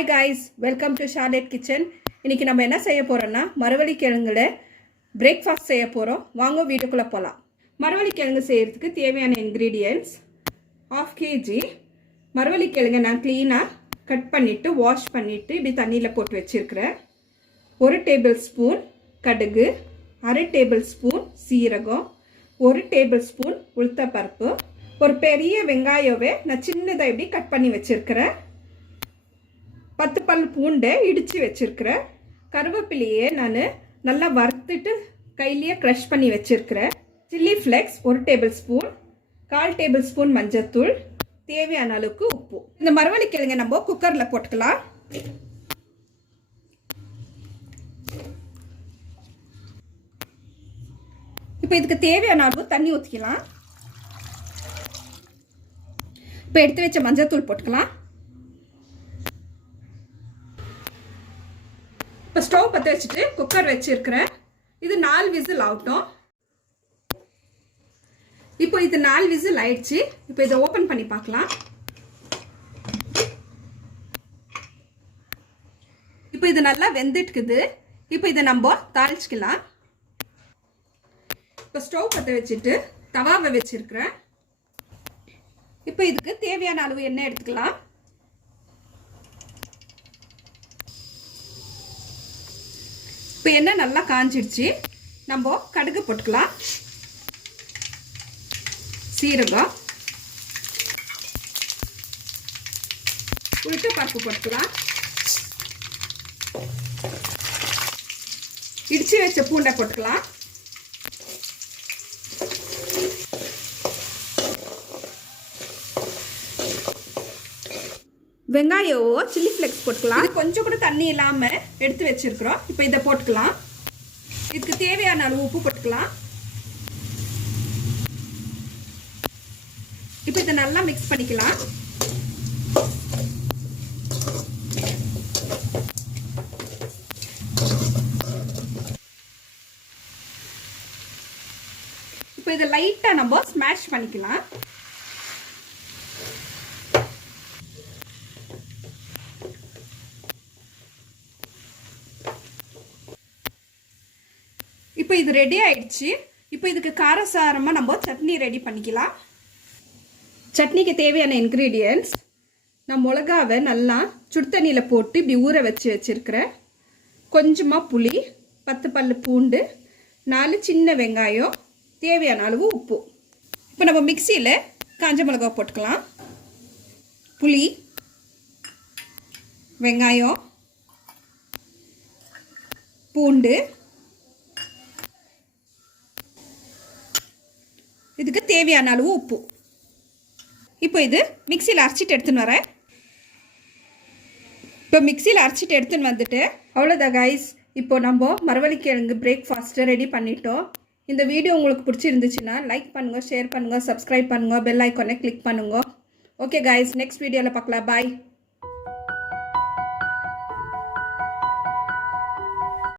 Hi guys, welcome to Charlotte Kitchen. இன்னைக்கு நம்ம என்ன செய்ய போறோம்னா மரவள்ளி கிழங்குல பிரேக்ஃபாஸ்ட் செய்ய போறோம். வாங்க வீடியோக்குள்ள போலாம். மரவள்ளி கிழங்கு செய்யிறதுக்கு தேவையான ingredients 1/2 kg மரவள்ளி கிழங்கை நான் க்ளீனா கட் பண்ணிட்டு வாஷ் பண்ணிட்டு இப்படி தண்ணியில போட்டு வச்சிருக்கிறேன். 1 டேபிள்ஸ்பூன் கடுகு, 1/2 டேபிள்ஸ்பூன் சீரகம், 1 டேபிள்ஸ்பூன் உளுத்தப்பருப்பு, ஒரு பெரிய வெங்காயத்தை நான் சின்னதா இப்படி கட் பண்ணி வச்சிருக்கிறேன். 10 பல் பூண்டை இடிச்சு வச்சிருக்கிறேன். கருவேப்பிலையை நான் நல்லா வறுத்துட்டு கையிலேயே க்ரஷ் பண்ணி வச்சிருக்கிறேன். சில்லி ஃப்ளேக்ஸ் 1 டேபிள்ஸ்பூன், 1/4 டேபிள்ஸ்பூன் மஞ்சத்தூள், தேவையான அளவுக்கு உப்பு. இந்த மரவள்ளி கிழங்கை நம்ம குக்கரில் போட்டுக்கலாம். இப்போ இதுக்கு தேவையான அளவு தண்ணி ஊற்றிக்கலாம். இப்போ எடுத்து வச்ச மஞ்சத்தூள் போட்டுக்கலாம். இப்போ ஸ்டவ் பற்ற வச்சுட்டு குக்கர் வச்சிருக்கிறேன். இது 4 விசில் ஆகட்டும். இப்போ இது 4 விசில் ஆயிடுச்சு. இப்போ இதை ஓப்பன் பண்ணி பார்க்கலாம். இப்போ இது நல்லா வெந்துட்டுக்குது. இப்போ இதை நம்ம தாளிச்சுக்கலாம். இப்போ ஸ்டவ் பற்ற வச்சுட்டு தவாவை வச்சிருக்கிறேன். இப்போ இதுக்கு தேவையான அளவு எண்ணெய் எடுத்துக்கலாம். இப்போ எண்ணெய் நல்லா காஞ்சிடுச்சு. நம்ம கடுகு போட்டுக்கலாம், சீரகம், உளுத்தப்பருப்பு போட்டுக்கலாம், இடிச்சு வச்ச பூண்டை போட்டுக்கலாம், வெங்காயம், சில்லி ஃப்ளேக்ஸ் போட்டுக்கலாம். இது கொஞ்சம் கூட தண்ணி இல்லாமல் எடுத்து வச்சிருக்கிறோம். இப்போ இதை போட்டுக்கலாம். இதுக்கு தேவையான அளவு உப்பு போட்டுக்கலாம். இப்போ இதை நல்லா மிக்ஸ் பண்ணிக்கலாம். இப்போ இதை லைட்டாக நம்ம ஸ்மாஷ் பண்ணிக்கலாம். இப்போ இது ரெடி ஆயிடுச்சு. இப்போ இதுக்கு காரசாரமாக நம்ம சட்னி ரெடி பண்ணிக்கலாம். சட்னிக்கு தேவையான இன்க்ரீடியன்ட்ஸ் நான் மிளகாவை நல்லா சுடு தண்ணியில் போட்டு இப்படி ஊற வச்சிருக்கிறேன். கொஞ்சமாக புளி, 10 பல் பூண்டு, 4 சின்ன வெங்காயம், தேவையான அளவு உப்பு. இப்போ நம்ம மிக்சியில் காஞ்ச மிளகா போட்டுக்கலாம். புளி, வெங்காயம், பூண்டு, இதுக்கு தேவையான அளவு உப்பு. இப்போ இது மிக்சியில் அரைச்சிட்டு எடுத்துன்னு வரேன். இப்போ மிக்சியில் அரைச்சிட்டு எடுத்துன்னு வந்துட்டு அவ்வளோதான் கைஸ். இப்போ நம்ம மரவள்ளி கிழங்கு பிரேக்ஃபாஸ்ட்டை ரெடி பண்ணிட்டோம். இந்த வீடியோ உங்களுக்கு பிடிச்சிருந்துச்சுன்னா லைக் பண்ணுங்கள், ஷேர் பண்ணுங்கள், சப்ஸ்கிரைப் பண்ணுங்கள், பெல் ஐக்கானை கிளிக் பண்ணுங்கள். ஓகே கைஸ், நெக்ஸ்ட் வீடியோவில் பார்க்கலாம். பாய்.